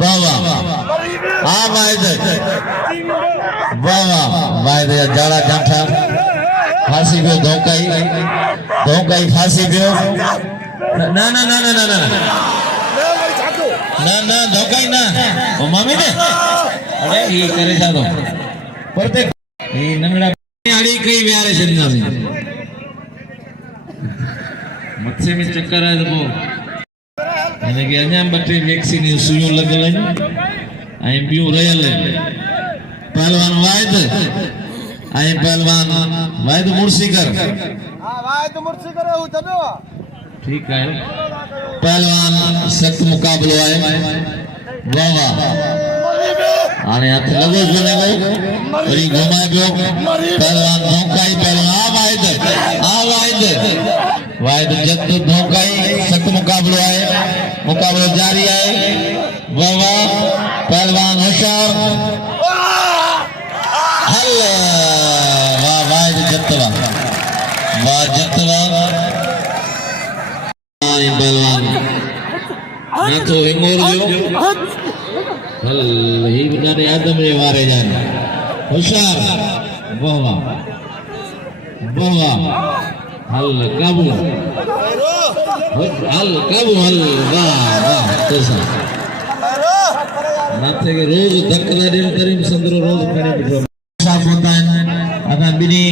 बाबा हाँ वायद बाबा वायद जाड़ा जाठा फांसी पे धोकाई फांसी पे ना ना ना ना ना ना ना ना धोकाई ना ओ मम्मी ने अरे ये करे जा दो परते ये नंगड़ा आड़ी कई व्यारे चंदा में मत्से में चक्कर आए तो यानी कि अन्याम बटे वैक्सीन सुइयों लगल है आई पियो रयल पहलवान वायद आई पहलवान वायद मुर्शीकर हां वायद मुर्शीकर हो तनो ठीक है पहलवान सख्त मुकाबलो है वाह वाह आने हाथ लगो बने गो और घुमाए पियो पहलवान धोकाई पहलवान वायद जद धोकाई सख्त मुकाबलो है मुकाबलो जारी है वाह वाह पहलवान होशियार हल्ला वाह वायद जतवा वाह जतवा आई पहलवान ना तो हिमोर जो हल ही बिचारे आदम रे मारे जान होशियार वाह वाह हल काबू हल वाह वाह कैसा नाथे के रोज धक्का देन करीम संदरो रोज खणे बिठो साफ होता है अदा बिनी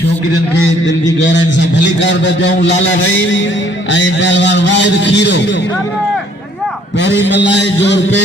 शौकीरन के दिल दी गहराई से भली कर द जाऊं लाला रहीम आई पहलवान वाहिद खीरो पेरी मल्लाए जोर पे